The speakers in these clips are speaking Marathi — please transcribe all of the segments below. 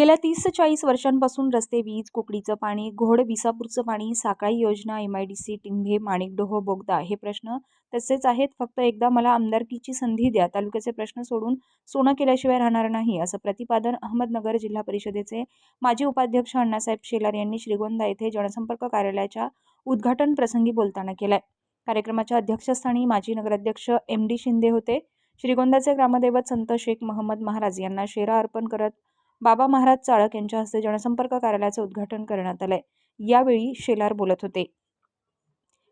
गेल्या तीस चाळीस वर्षांपासून रस्ते वीज कुकडीचं पाणी घोड विसापूरचं पाणी साखळी योजना M I D C Timbhe Manikdoh बोगदा हे प्रश्न तसेच आहेत. फक्त एकदा मला आमदारकीची संधी द्या. तालुक्याचे प्रश्न सोडून सोनं केल्याशिवाय राहणार नाही असं प्रतिपादन अहमदनगर जिल्हा परिषदेचे माजी उपाध्यक्ष अण्णासाहेब शेलार यांनी श्रीगोंदा येथे जनसंपर्क कार्यालयाच्या उद्घाटन प्रसंगी बोलताना केलाय. कार्यक्रमाच्या अध्यक्षस्थानी माजी नगराध्यक्ष एम डी शिंदे होते. श्रीगोंदाचे ग्रामदैवत संत शेख महम्मद महाराज यांना शेरा अर्पण करत बाबा महाराज चाळक यांच्या हस्ते जनसंपर्क कार्यालयाचं उद्घाटन करण्यात आलंय. यावेळी शेलार बोलत होते.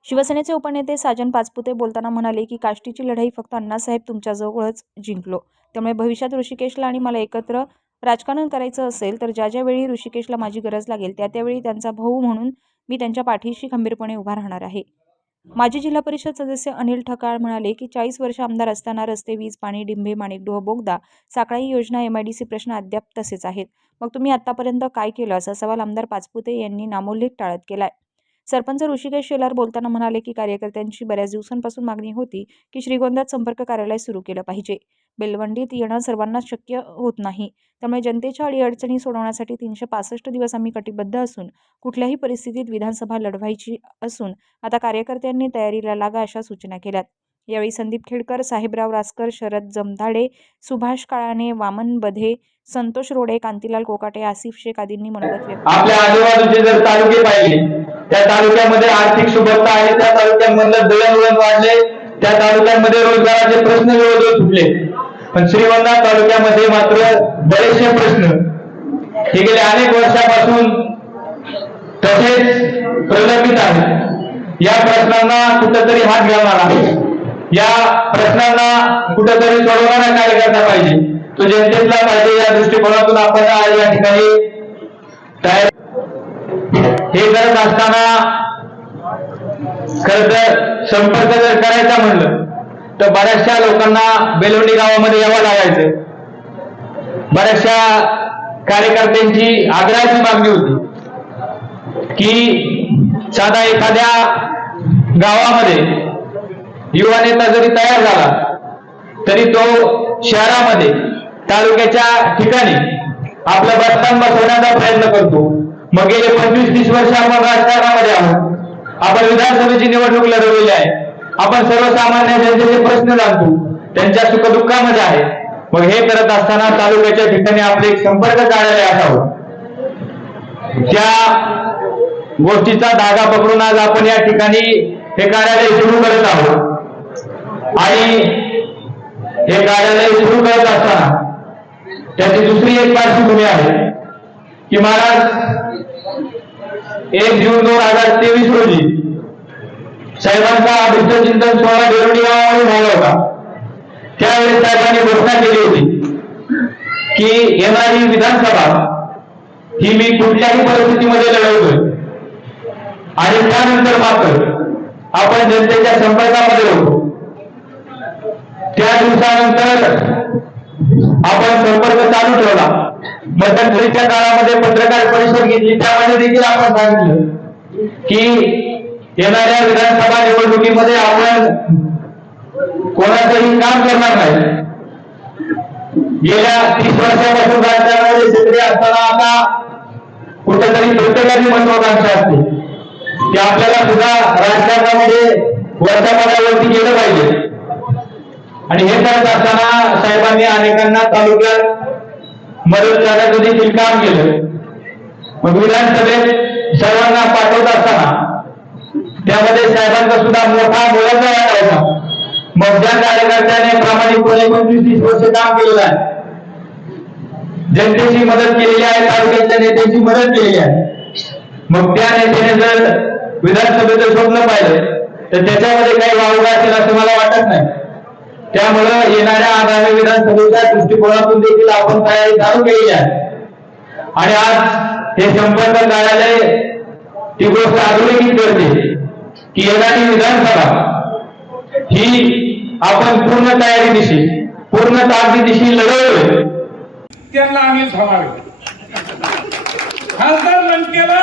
शिवसेनेचे उपनेते साजन पाचपुते बोलताना म्हणाले की काष्टीची लढाई फक्त अण्णासाहेब तुमच्याजवळच जिंकलो. त्यामुळे भविष्यात ऋषिकेशला आणि मला एकत्र राजकारण करायचं असेल तर ज्या ज्यावेळी ऋषिकेशला माझी गरज लागेल त्या त्यावेळी त्यांचा भाऊ म्हणून मी त्यांच्या पाठीशी खंबीरपणे उभा राहणार आहे. माजी जिल्हा परिषद सदस्य अनिल ठकाळ म्हणाले की चाळीस वर्ष आमदार असताना रस्ते वीज पाणी डिंभे माणिकडोह बोगदा साकळाई योजना एम आय डी सी प्रश्न अद्याप तसेच आहेत. मग तुम्ही आतापर्यंत काय केलं? असा सवाल आमदार पाचपुते यांनी नामोल्लेख टाळत केलाय. सरपंच ऋषिकेश शेलार बोलताना म्हणाले की कार्यकर्त्यांची बऱ्याच दिवसांपासून मागणी होती की श्रीगोंद्यात संपर्क कार्यालय सुरू केलं पाहिजे. बेलवंडीत येणं सर्वांना शक्य होत नाही. त्यामुळे जनतेच्या अडीअडचणी सोडवण्यासाठी तीनशे पासष्ट दिवस आम्ही कटिबद्ध असून कुठल्याही परिस्थितीत विधानसभा लढवायची असून आता कार्यकर्त्यांनी तयारीला लागा अशा सूचना केल्यात. यावेळी संदीप खेडकर साहेबराव रासकर शरद जमधाडे सुभाष काळाने वामन बधे संतोष रोडे कांतीलाल कोकाटे आसिफ शेख आदींनी मनोगत व्यक्त आपल्या आजूबाजूचे जर तालुके पाहिले त्या तालुक्यामध्ये आर्थिक सुबत्ता आहे त्या तालुक्यांमधलं दळणवळण वाढले त्या तालुक्यांमध्ये रोजगाराचे प्रश्न जवळजवळ सुटले पण श्रीवंदा तालुक्यामध्ये मात्र बरेचसे प्रश्न. हे गेले अनेक वर्षापासून तसेच प्रलंबित आहेत. या प्रश्नांना कुठंतरी हात घालणार आहे या प्रश्नांना कुठंतरी सोडवणारा कार्यकर्ता पाहिजे. तो जनतेतला पाहिजे या दृष्टिकोनातून आपण आज या ठिकाणी तयार हे करत असताना खर तर संपर्क जर करायचा म्हणलं तर बऱ्याचशा लोकांना बेलवंडी गावामध्ये यावं लागायचं. बऱ्याचशा कार्यकर्त्यांची आग्रहाची मागणी होती की साधा एखाद्या गावामध्ये युवा नेता जरी तयार झाला तरी तो शहरामध्ये तालुक्याच्या ठिकाणी आपला बसस्थान बसवण्याचा प्रयत्न करतो. मग गेले पंचवीस तीस वर्ष आपण राजकारणामध्ये आहोत. आपण विधानसभेची निवडणूक लढवलेली आहे. आपण सर्वसामान्य जनतेचे प्रश्न जाणतो. त्यांच्या सुखदुःखामध्ये आहे. मग हे करत असताना तालुक्याच्या ठिकाणी आपले एक संपर्क कार्यालय असावं. त्या गोष्टीचा धागा पकडून आज आपण या ठिकाणी हे कार्यालय सुरू करत आहोत आणि हे कार्यालय सुरू करत असताना त्याची दुसरी एक पार्श्वभूमी आहे की महाराज एक जून दोन हजार तेवीस रोजी साहेबांचा अभिष्ट चिंतन सोहळा बेरोडी गावामध्ये झाला होता. त्यावेळी साहेबांनी घोषणा केली होती की येणारी विधानसभा ही मी कुठल्याही परिस्थितीमध्ये लढवतोय. आणि त्यानंतर मात्र आपण जनतेच्या संपर्कामध्ये होतो त्या दिवसानंतर आपण संपर्क चालू ठेवला. मध्यंतरीच्या काळामध्ये पत्रकार परिषद घेतली. त्यामध्ये देखील आपण सांगितलं की येणाऱ्या विधानसभा निवडणुकीमध्ये आपण कोणाचंही काम करणार नाही. गेल्या तीस वर्षापासून राजकारणामध्ये सक्रिय असताना आता कुठेतरी प्रत्येकाची महत्वाकांक्षा असते. की आपल्याला सुद्धा राजकारणामध्ये वरच्या गेलं पाहिजे. आणि हे करत असताना साहेबांनी अनेकांना तालुक्यात मदत करण्याचं देखील काम केलं. मग विधानसभेत सर्वांना पाठवत असताना त्यामध्ये साहेबांचा सुद्धा मोठा मोलाचा वाटा होता. मग ज्या कार्यकर्त्याने प्रामाणिकपणे पंचवीस तीस वर्ष काम केलेलं आहे. जनतेची मदत केलेली आहे तालुक्याच्या नेत्यांची मदत केलेली आहे. मग त्या नेत्याने जर विधानसभेचं स्वप्न पाहिलं तर त्याच्यामध्ये काही वावगा असेल असं मला वाटत नाही. त्यामुळं येणाऱ्या आगामी विधानसभेच्या दृष्टिकोनातून देखील आपण तयारी चालू केली आहे. आणि आज हे संपर्क कार्यालय ती गोष्ट अधोरेखित करते की येणारी विधानसभा ही आपण पूर्ण तयारी दिशी पूर्ण दिशी लढवलोय त्यांना अनिल ठमावे खासदार लंकेला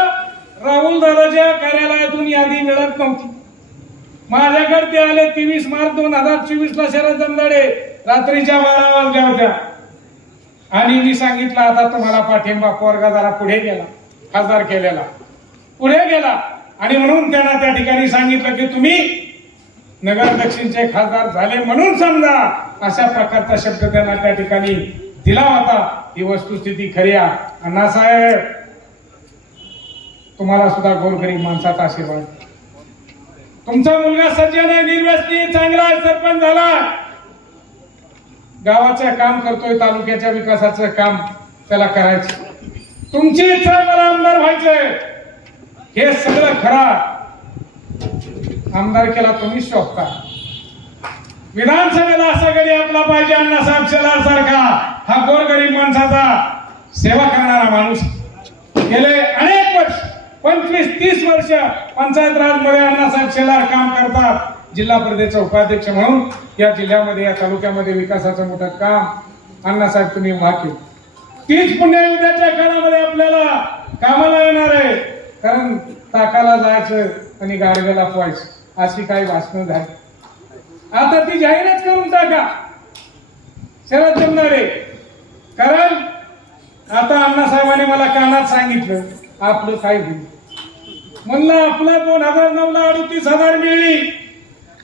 राहुल दादाच्या कार्यालयातून यादी मिळत नव्हती. माझ्याकडे ते आले तेवीस मार्च दोन हजार चोवीस ला शरद जमदाडे रात्रीच्या बारा वाजल्या होत्या. आणि मी सांगितलं आता तुम्हाला पाठिंबा पोरगा जरा पुढे गेला खासदार केलेला. पुढे गेला. आणि म्हणून त्यांना त्या ठिकाणी सांगितलं की तुम्ही नगर दक्षिणचे खासदार झाले म्हणून समजा अशा प्रकारचा शब्द त्यांना त्या ठिकाणी दिला होता. ही वस्तुस्थिती खरी आहे. अण्णासाहेब तुम्हाला सुद्धा गोरगरीब माणसाचा आशीर्वाद. तुमचा मुलगा सज्जन आहे निर्व्यसनी चांगला आहे, सरपंच झाला. गावाचं काम करतोय तालुक्याच्या विकासाचं काम त्याला करायचं. तुमची इच्छा मला आमदार व्हायचंय हे सगळं खरा. आमदार केला तुम्ही शोधता विधानसभेला असा कधी आपला पाहिजे अण्णासाहेब शेलार सारखा. हा गोरगरीब माणसाचा सेवा करणारा माणूस. गेले अनेक वर्ष. पंचवीस तीस वर्ष पंचायत राजमध्ये अण्णासाहेब शेलार काम करतात. जिल्हा परिषदेचा उपाध्यक्ष म्हणून या जिल्ह्यामध्ये या तालुक्यामध्ये विकासाचं मोठं काम अण्णासाहेब तुम्ही उभा केलं. तीच पुण्या उद्याच्या काळामध्ये आपल्याला कामाला येणार आहे. कारण ताकाला जायचं आणि गाडग्याला पोहायचं अशी काही भाषणं झाली. आता ती जाहीरच करून टाका. शरद जमणारे कारण आता अण्णासाहेबांनी मला कानात सांगितलं आपलं काय होईल? म्हणलं आपला दोन हजार नऊ ला अडतीस हजार मिळली.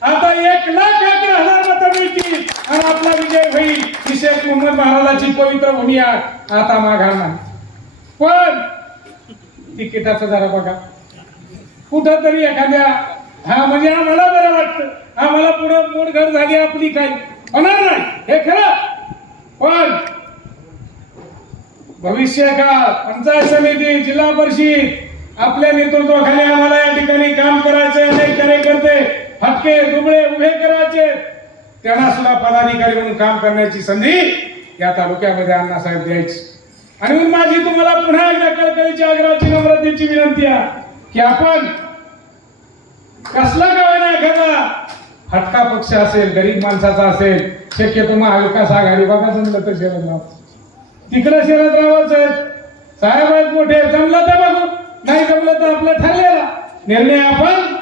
आता एक लाख अकरा हजार मतं मिळतील आणि आपला विजय होईल. ही शेख मोहम्मद महाराजाची पवित्र भूमी आता माघार नाही. पण तिकिटाचं जरा बघा. कुठं तरी एखाद्या हा म्हणजे आम्हाला बरं वाटतं. आम्हाला पुढं मोडघड झाली आपली काही. होणार नाही. हे खरं. पण भविष्य का? पंचायत समिती जिल्हा परिषद आपल्या नेतृत्वाखाली आम्हाला या ठिकाणी काम करायचे अनेक कार्यकर्ते हटके दुबळे उभे करायचे. त्यांना सुद्धा पदाधिकारी म्हणून काम करण्याची संधी या तालुक्यामध्ये अण्णासाहेब द्यायची. आणि माझी तुम्हाला पुन्हा एकदा कळकळीची आग्रहाची नम्रतेची विनंती आहे की आपण कसला का नाही एखादा हटका पक्ष असेल गरीब माणसाचा असेल शक्यतो महाविकास आघाडी बघा जमलं तर शरदराव तिकडे शरदरावच आहेत. साहेब आहेत मोठे जमलं तर बघू. नाही जमलं तर आपलं ठरलेला. निर्णय आपण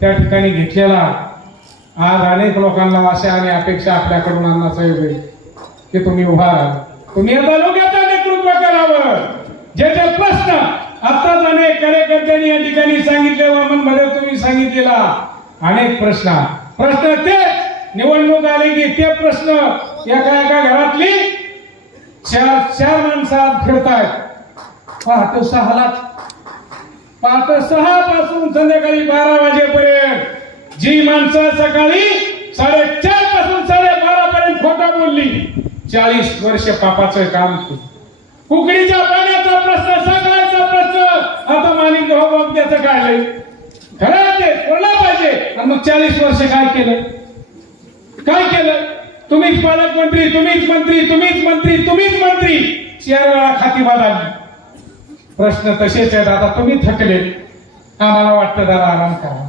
त्या ठिकाणी घेतलेला. आज अनेक लोकांना आशा आणि अपेक्षा आपल्याकडून अण्णासाहेब आहे की तुम्ही उभा राहा. तुम्ही या तालुक्याचं नेतृत्व करावं. जे जे प्रश्न आत्ताच अनेक कार्यकर्त्यांनी या ठिकाणी सांगितले वामनमध्ये तुम्ही सांगितलेला. अनेक प्रश्न. प्रश्न ते निवडणूक आली की ते प्रश्न एका एका घरातली चार चार माणसात फिरतायत. पहाटे सहालाच पहाटे सहा पासून संध्याकाळी बारा वाजेपर्यंत. जी माणसं सकाळी साडेचारपासून साडेबारा पर्यंत खोटा बोलली चाळीस वर्ष पापाचं काम कुकडीच्या पाण्याचा प्रश्न सगळ्याचा प्रश्न. आता माणिक हो, त्याचं काय लय? खरं ते बोलला पाहिजे. आणि मग चाळीस वर्ष काय केलं? काय केलं? तुम्हीच पालकमंत्री तुम्हीच मंत्री तुम्हीच मंत्री तुम्हीच मंत्री. चार वेळा खाती बदलली प्रश्न तसेच आहेत. आता तुम्ही थकले. आम्हाला वाटतं जरा आराम करा.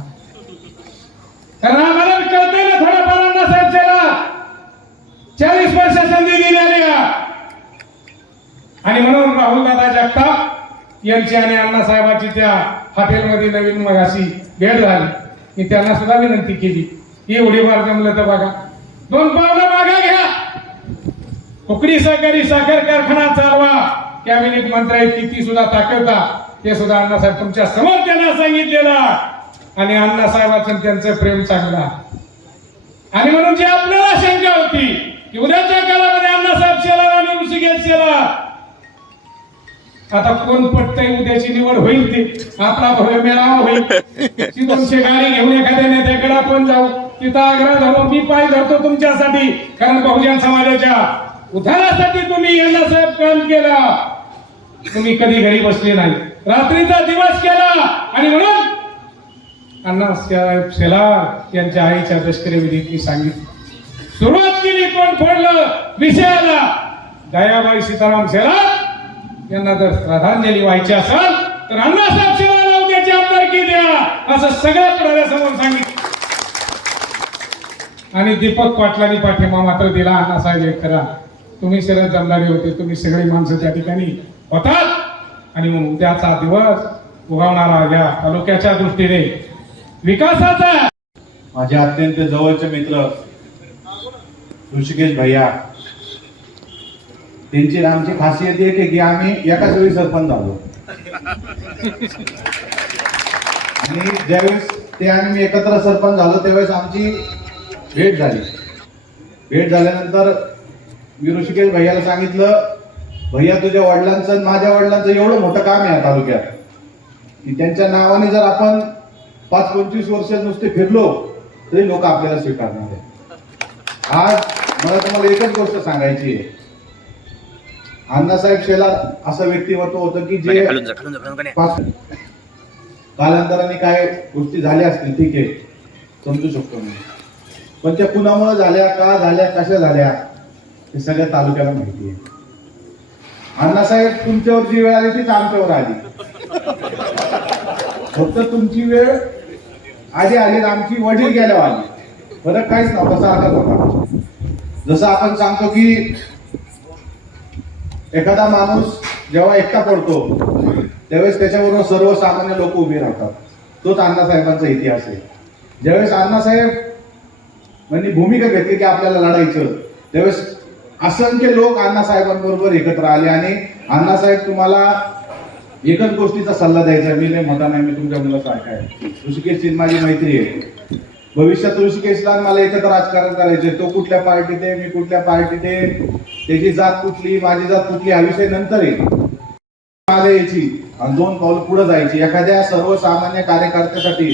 कारण आम्हाला कळतंय ना थोडंफार अण्णासाहेब त्याला चाळीस वर्ष संधी दिलेली आणि म्हणून राहुल दादा जगताप यांची आणि अण्णासाहेबांची त्या हॉटेलमध्ये नवीन मगाशी भेट झाली. मी त्यांना सुद्धा विनंती केली. एवढी वार जमलं तर बघा. दोन पावलं मागा घ्या. उकडी सहकारी साखर कारखाना चालवा. कॅबिनेट मंत्री किती सुद्धा ताकवता ते सुद्धा अण्णासाहेब तुमच्यासमोर त्यांना सांगितलेला. आणि अण्णासाहेबाचं त्यांचं प्रेम चांगला आणि म्हणून जी आपल्याला शंका होती की उद्याच्या काळामध्ये अण्णासाहेब शेला आणि ऋषिकेश शेला आता कोण पटतंय उद्याची निवड होईल ती? आपला भव्य मेळावा होईल. ती तुमची गाडी घेऊन एखाद्या नेत्याकडे आपण जाऊ. तिथं आग्रह धरू मी पाय धरतो तुमच्यासाठी कारण बहुजन समाजाच्या उद्धारासाठी तुम्ही यांना साहेब काम केला. तुम्ही कधी घरी बसले नाही. रात्रीचा दिवस केला आणि म्हणून अण्णा शेलार यांच्या आईच्या दशकरी विधीत मी सांगितलं. सुरुवात केली कोण फोडलं विषयाला दयाबाई सीताराम शेलार यांना जर श्रद्धांजली व्हायची असेल तर अण्णासाहेब शेलार उद्याची आमदारकी द्या असं सगळ्या पुढाऱ्यासमोर सांगितलं. आणि दीपक पाटलांनी पाठिंबा मात्र दिला. अण्णासाहेब एक करा तुम्ही शरद जमदारी होते तुम्ही सगळी माणसं त्या ठिकाणी होतात. आणि मग उद्याचा दिवस उगवणारा या तालुक्याच्या दृष्टीने विकासाचा. माझे अत्यंत जवळचे मित्र ऋषिकेश भैया त्यांची आमची खासियत आहे की आम्ही एकाच वेळी सरपंच झालो आणि ज्यावेळेस ते आम्ही एकत्र सरपंच झालो त्यावेळेस आमची भेट झाली. भेट झाल्यानंतर मी ऋषिकेश भैयाला सांगितलं भैया तुझ्या वडिलांचं माझ्या वडिलांचं एवढं मोठं काम आहे तालुक्यात. की त्यांच्या नावाने जर आपण पाच पंचवीस वर्ष नुसते फिरलो तरी लोक आपल्याला स्वीकारणार आहे आज मला तुम्हाला एकच गोष्ट सांगायची आहे. अण्णासाहेब शेलार असं व्यक्तिमत्व होतं की जे कालांतराने काय गोष्टी झाल्या असतील ठीक आहे. समजू शकतो मी. पण त्या कुणामुळे झाल्या का झाल्या कशा झाल्या हे सगळ्या तालुक्याला माहिती आहे. अण्णासाहेब तुमच्यावर जी वेळ आली तीच आमच्यावर आली. फक्त तुमची वेळ आधी आली आमची वडील गेल्यावर आली फरक काहीच नव्हता सारखाच होता. जसं आपण सांगतो की एखादा माणूस जेव्हा एकटा पडतो त्यावेळेस त्याच्याबरोबर सर्वसामान्य लोक उभे राहतात. तोच अण्णासाहेबांचा इतिहास आहे. ज्यावेळेस अण्णासाहेब म्हणजे भूमिका घेतली की आपल्याला लढायचं त्यावेळेस असंख्य लोक अण्णासाहेबांबरोबर एकत्र आले आणि अण्णासाहेब तुम्हाला एकच गोष्टीचा सल्ला द्यायचा मी नाही म्हणता नाही मी तुमच्या मुलासारखा आहे. ऋषिकेशची माझी मैत्री आहे. भविष्यात ऋषिकेशला मला एकत्र राजकारण करायचे तो कुठल्या पार्टीत आहे मी कुठल्या पार्टीत आहे त्याची जात कुठली माझी जात कुठली हा विषय नंतर आहे मागे यायची आणि दोन पाऊल पुढे जायची. एखाद्या सर्वसामान्य कार्यकर्त्यासाठी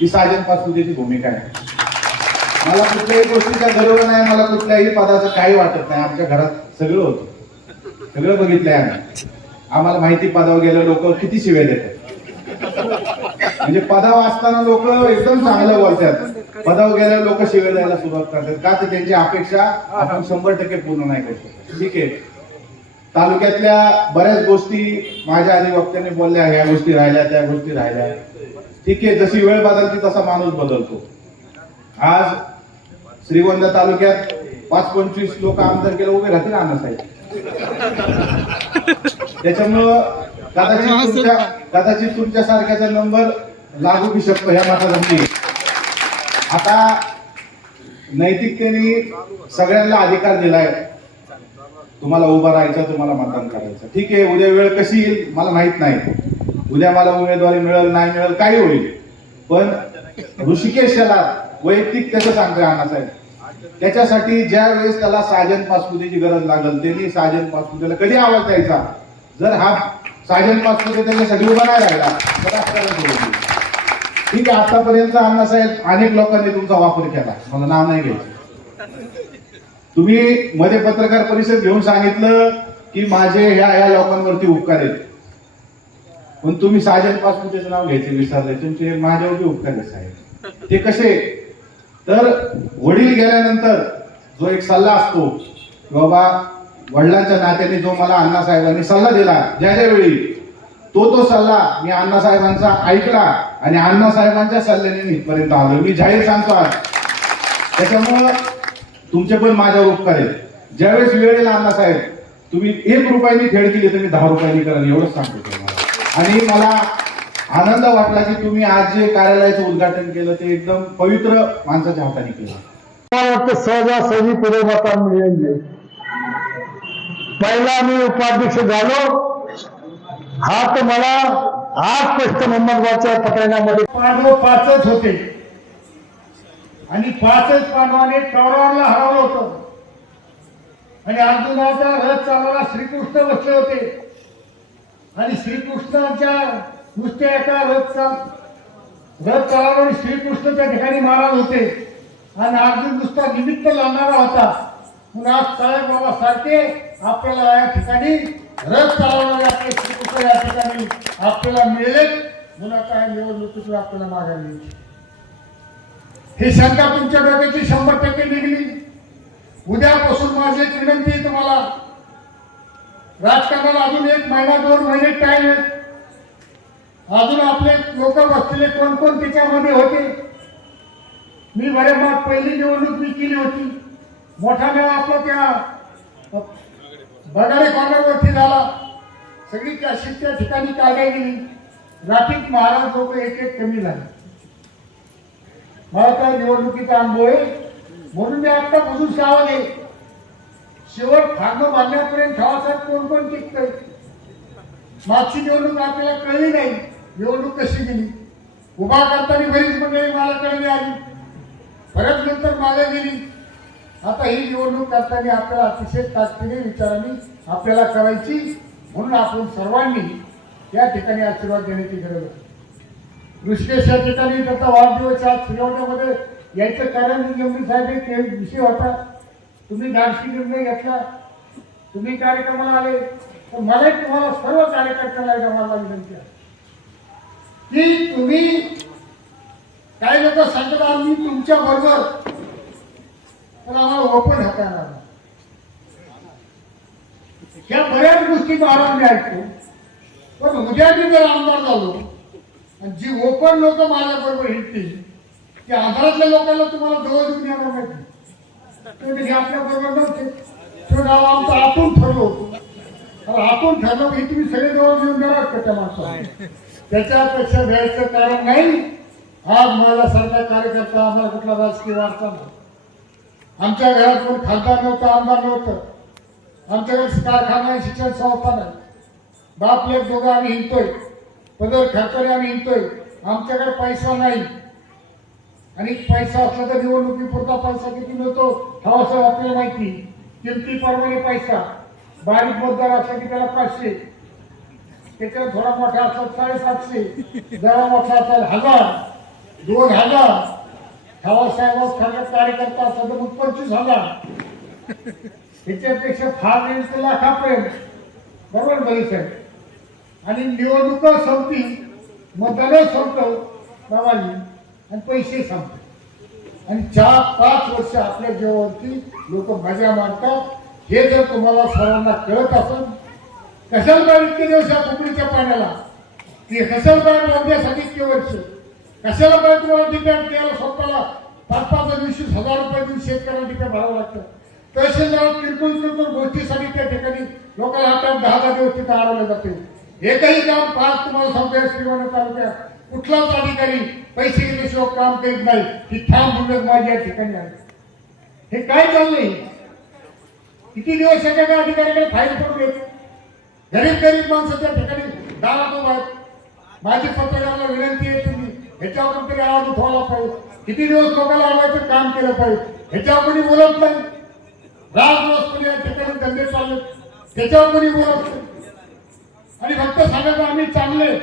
ही साजन त्याची भूमिका आहे. मला कुठल्याही गोष्टीचा गर्व नाही मला कुठल्याही पदाचं काही वाटत नाही. आमच्या घरात सगळं होतं. सगळं बघितलंय आम्ही. आम्हाला माहिती पदावर गेले लोक किती शिव्या देतात. म्हणजे पदावर असताना लोक एकदम चांगलं बोलतात. पदावर गेल्यावर लोक शिव्या द्यायला सुरुवात करतात. का तर त्यांची अपेक्षा आपण शंभर टक्के पूर्ण नाही करतो ठीक आहे. तालुक्यातल्या बऱ्याच गोष्टी माझ्या अधिवक्त्याने बोलल्या ह्या गोष्टी राहिल्या त्या गोष्टी राहिल्या. ठीक आहे. जशी वेळ बदलते तसा माणूस बदलतो. आज श्रीगोंदा तालुक्यात पाच पंचवीस लोक आमदार केलं उभे राहतील अण्णासाहेब त्याच्यामुळं कदाचित तुमच्या कदाचित तुमच्या सारख्याचा नंबर लागू बी शकतो ह्या मतासाठी आता नैतिकतेने सगळ्यांना अधिकार दिलाय. तुम्हाला उभं राहायचं तुम्हाला मतदान करायचं. ठीक आहे उद्या वेळ कशी येईल मला माहीत नाही. उद्या मला उमेदवारी मिळेल नाही मिळेल काही होईल. पण ऋषिकेश याला वैयक्तिक त्याचं सांगतोय अण्णासाहेब त्याच्यासाठी ज्या वेळेस त्याला साजन पासपुतेची गरज लागेल त्यांनी साजन पासपुतेला कधी आवाज द्यायचा? जर हा साजन पासपुते त्याच्यासाठी उभा नाही राहिला तर ठीक आहे आतापर्यंत अण्णासाहेब अनेक लोकांनी तुमचा वापर केला. मला नाव नाही घ्यायचं. तुम्ही मध्ये पत्रकार परिषद घेऊन सांगितलं की माझे ह्या या लोकांवरती उपकार आहेत. पण तुम्ही साजन पासपुतेचं नाव घ्यायचे विसरले. तुमचे माझ्यावरती उपकार आहेत साहेब. ते कसे? तर वडील गेल्यानंतर जो एक सल्ला असतो की बाबा वडिलांच्या नात्याने जो मला अण्णासाहेबांनी सल्ला दिला ज्या ज्या वेळी तो तो सल्ला मी अण्णासाहेबांचा ऐकला आणि अण्णासाहेबांच्या सल्ल्याने मी इथपर्यंत आलो मी जाहीर सांगतो आज. त्याच्यामुळं तुमचे पण माझ्यावर उपकार आहेत. ज्यावेळेस वेळ येईल अण्णासाहेब तुम्ही एक रुपयानी खेळ केली तर मी दहा रुपयांनी करा एवढंच सांगतो तुम्हाला. आणि मला आनंद वाटला की तुम्ही आज जे कार्यालयाचं उद्घाटन केलं ते एकदम पवित्र माणसाच्या हाताने केलं. मला वाटतं सहजासहजी पुढे मतान मिळेल पहिला मी उपाध्यक्ष झालो. हा तर मला आज स्पष्ट मोहम्मदवाच्या पत्रण्यामध्ये पांडव पाचच होते. आणि पाचच पांडवाने कौरवांना हरवलं होतं. आणि अर्जुनाचा रथ चालवायला श्रीकृष्ण बसले होते. आणि श्रीकृष्णाच्या नुसत्या एका रथ चाल रथ चालावर श्रीकृष्ण त्या ठिकाणी महाराज होते. आणि अर्जुन नुसता निमित्त लावणारा होता. म्हणून आज साहेब बाबा सारखे आपल्याला या ठिकाणी रथ चालवणारे आपले श्रीकृष्ण या ठिकाणी आपल्याला मिळेल. म्हणून आता या निवडणुकीतून आपल्याला माघारी हे शंका तुमच्या डोक्याची शंभर टक्के निघली. उद्यापासून माझी एक विनंती आहे तुम्हाला. राजकारणाला अजून एक महिना दोन महिने टाइम आहे. अजून आपले लोक बसलेले कोण कोण त्याच्यामध्ये होते? मी बरे मग पहिली निवडणूक मी केली होती. मोठा मेळा आपला त्या बगाडे कॉर्नरवरती झाला. सगळी त्या त्या ठिकाणी काढल्या गेली. राठीत महाराज लोक एक एक कमी झाले. मला त्या निवडणुकीचा अनुभव आहे? म्हणून मी आता बुजून सावध शेवट फार्म बांधण्यापर्यंत ठेवासाहेब कोण कोण टिकतंय? मागची निवडणूक आपल्याला कळली नाही. निवडणूक कशी गेली? उभा करताना बरीच मंडळी मला आली. परत नंतर मागे गेली. आता ही निवडणूक करताना आपल्याला अतिशय ताकदीने विचारांनी आपल्याला करायची म्हणून आपण सर्वांनी या ठिकाणी आशीर्वाद देण्याची गरज आहे. ऋषिकेश या ठिकाणी त्याचा वाढदिवस आज फिरवण्यामध्ये यायचं कारण निलंबी साहेब एक विषय होता. तुम्ही धाडशी निर्णय घेतला. तुम्ही कार्यक्रमाला आले. तर मला तुम्हाला सर्व कार्यकर्त्यांना मला विनंती आहे. की तुम्ही काही लोक सांगतात आम्ही तुमच्या बरोबर. पण आम्हाला ओपन हाताळणार नाही. ह्या बऱ्याच गोष्टी महाराज मी ऐकतो. पण उद्या मी जर आमदार झालो आणि जी ओपन लोक माझ्या बरोबर हिटतील की आधारातल्या लोकांना तुम्हाला जवळ देऊन येणार माहिती हे आपल्या बरोबर नव्हते. तो गाव आमचं आतून ठरलो आपण ठरलो आतून की तुम्ही सगळे जवळ घेऊन देणार का त्या माणसाला? त्याच्यापेक्षा घ्यायचं कारण नाही. आज माझ्यासारखा कार्यकर्ता आम्हाला कुठला राजकीय वारसा नाही. आमच्या घरात कोण खासदार नव्हतं आमदार नव्हतं. आमच्याकडे कारखाना आहे, शिक्षण संस्था नाही. बाप लेख दोघं आम्ही हिंडतोय. पदर खर्चाने आम्ही हिंडतोय. आमच्याकडे पैसा नाही. आणि पैसा असला तर निवडणुकीपुरता पैसा किती मिळतो हा असं आपल्याला माहिती. किमती परवाने पैसा. बारीक मतदार असला की त्याला पाचशे. त्याच्यात थोडा मोठा असला साडेसातशे. जरा मोठा असेल हजार. दोन हजार. ठावासाहेब खरं कार्यकर्ता असला तर मग पंचवीस हजार. त्याच्यापेक्षा फार नाही तर लाखापर्यंत. बरोबर बरी साहेब? आणि निवडणुका संपती मतदान संपलं बाबाजी. आणि पैसे संपले. आणि चार पाच वर्ष आपल्या जीवावरती लोक मजा मारतात हे जर तुम्हाला सर्वांना कळत असेल कशाला इतके दिवस या कुकडीच्या पाण्याला? ते कशाला पाहिजे इतके वर्ष? कशाला तुम्हाला डिपेंड द्यायला स्वतःला पाच पाच वीस हजार रुपये देऊन शेतकऱ्याला तिथे भरावं लागतं? तहसीलदार किरकोळ किरकोळ गोष्टीसाठी त्या ठिकाणी लोकांना हातात दहा दहा दिवस तिथं अडवले जाते. एकही काम पाच तुम्हाला सांगतोय श्रीगोंदा तालुक्यात कुठलाच अधिकारी पैसे घेतल्याशिवाय काम करीत नाही. ही ठाम भूमिका माझी या ठिकाणी आहे. हे काय चाललंय? किती दिवस एका अधिकाऱ्याकडे फाईल करून येत? गरीब गरीब माणसं त्या ठिकाणी दारात उभा आहेत. माझी पत्रकाराला विनंती आहे तुम्ही ह्याच्यावर तरी आवाज उठवायला पाहिजे. किती दिवस लोकांना आणायचं काम केलं पाहिजे. ह्याच्यावर कोणी बोलत नाही. राजरोसपणे या ठिकाणी धंदे चालले. त्याच्यावर कोणी बोलत नाही. आणि फक्त सांगायचं आम्ही चांगले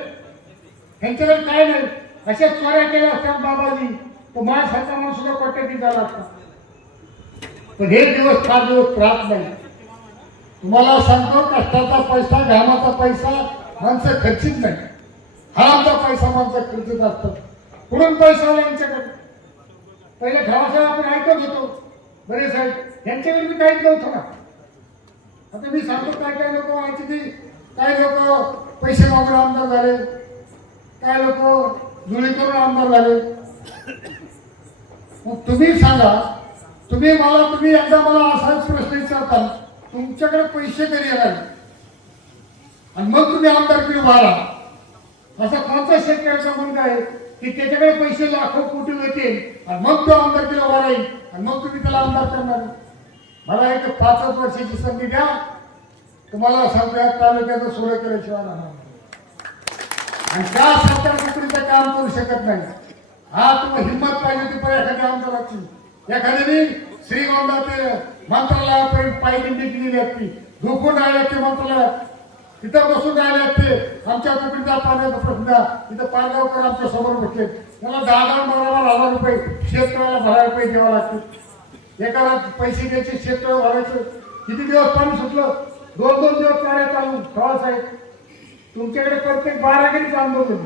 त्यांच्याकडे काय नाही. अशा चोऱ्या केल्या असतात बाबाजी. तो माझ्यासारखा माणूस सुद्धा कोट्याती झाला असता. पण हे दिवस फार दिवस राहत नाही. तुम्हाला सांगतो कष्टाचा पैसा घामाचा पैसा माणसं खर्चित नाही. हा आमचा पैसा माणसं खर्चित असतात. कुठून पैसा आला यांच्याकडे. पहिले घावासाहेब आपण ऐकत होतो. बरे साहेब यांच्याकडे मी काहीच नव्हतं ना. आता मी सांगतो काय काय लोक व्हायचे की काय लोक पैसे मागून आमदार झाले. काय लोक जुळी करून आमदार झाले. मग तुम्ही सांगा तुम्ही मला तुम्ही एकदा मला असाच प्रश्न विचारता तुमच्याकडे पैसे कधी येणार आणि मग तुम्ही आमदारकी उभा राहा असा कोणता शेतकऱ्याचा मुलगा आहे की त्याच्याकडे पैसे लाखो कोटी येतील आणि मग तो आमदारकीला उभा राहील आणि मग तुम्ही त्याला आमदार करणार. मला एक पाचच वर्षाची संधी द्या. तुम्हाला सगळ्या तालुक्याचं सोय केल्याशिवाय राहणार आणि त्या सरकार काम करू शकत नाही. हा तुम्हाला हिंमत पाहिजे ती पण एखाद्या आमदाराची. एखाद्याने श्रीगोंदा ते मंत्रालयापर्यंत पायी दिंडी केलेली असती झोपून राहिले ते मंत्रालयात. तिथं बसून राहिले असते आमच्या कुकडीचा पाण्याचा प्रश्न तिथं पालगावकर आमच्यासमोर बसले त्याला दहा दहा बारा हजार रुपये शेतकऱ्याला बारा रुपये द्यावे लागते एकाला पैसे द्यायचे शेतकऱ्याला भरायचं. किती दिवस पाणी सुटलं? दोन दोन दिवस कार्य चालू ठेवा साहेब तुमच्याकडे प्रत्येक बारागिरीच आंदोलन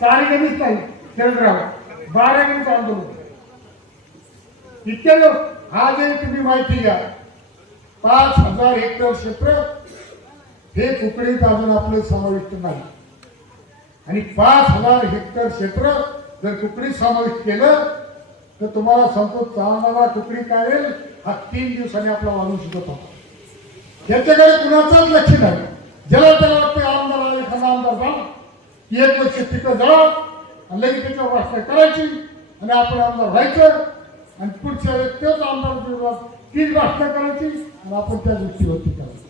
चारीगिरीच नाही केंद्रावर बारागिरीच आंदोलन इतके लोक हा जे तुम्ही माहिती घ्या पाच हजार हेक्टर क्षेत्र हे कुकडीत अजून आपलं समाविष्ट नाही. आणि पाच हजार हेक्टर क्षेत्र जर कुकडीत समाविष्ट केलं तर तुम्हाला सांगतो चालणारा कुकडी काढेल हा तीन दिवसांनी आपला माणूस शकत होता. याच्याकडे कुणाचंच लक्ष नाही. ज्याला त्याला वाटते आमदार आला एखादा आमदार जा. की एक वर्ष तिथं जा. लगेच त्याच्यावर भाषण करायची. आणि आपण आमदार व्हायचं. आणि पुढच्या वेळेस तोच आमदार निवडला तीच भाषणं करायची आणि आपण त्या गोष्टीवरती करायची.